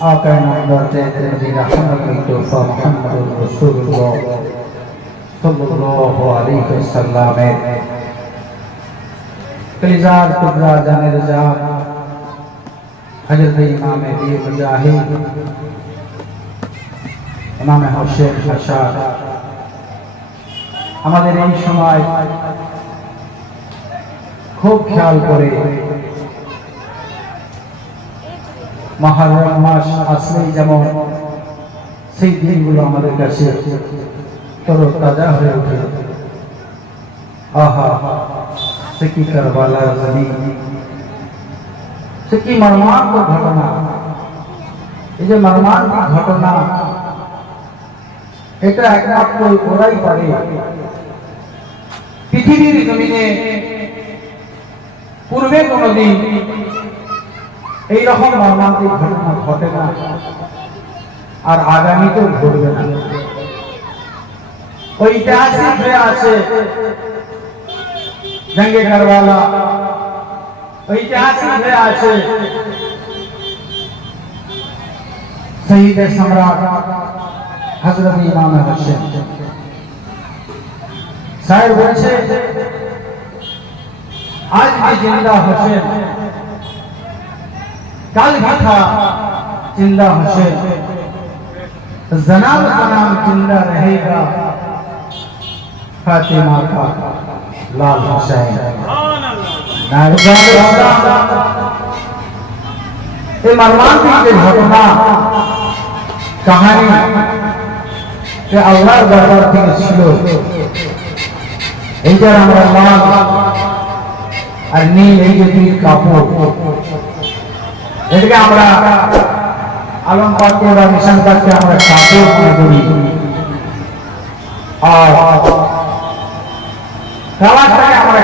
آقا نامدار نبی رحمت توفا محمد رسول اللہ صلی اللہ علیہ وسلم کلیزار کبرا جان رضا حضرت امام دی مجاہد امام হোসেন আশার আমাদের এই সময় খুব খেয়াল করে মহররম মাস আসলেই যেমন সেই দিনগুলো আমাদের কাছে তরতাজা হয়ে ওঠে। আহা, সে কি কারবালার জমিন, সে কি মর্মান্তিক ঘটনা। এই যে মর্মান্তিক ঘটনা, এটা একমাত্র ওরাই পারে। পৃথিবীর জমিনে পূর্বে কোনদিন এই রকম মর্মান্তিক ঘটনা ঘটে না, আর আগামীতেও ঘটবে না। ঐতিহাসিক হয়ে আছে জঙ্গে কারবালা, ঐতিহাসিক হয়ে আছে শহীদ সম্রাট হযরত ইমাম হোসেন। शायर বলছে आज भी जिंदा हुसैन, कल भी था जिंदा हुसैन, जनाब जनाब जिंदा रहेगा फातिमा का लाल हुसैन। এই মর্মান্তিক যে ঘটনা কাহিনী যে আল্লাহর দরবার থেকে ছিল, এই যে আমরা লাল আর নীল এই যে দুই কাপড়, এটাকে আমরা আলম পাককে বা নিশান পাককে আমরা কাপড় মনে করি, আর কালারটাকে আমরা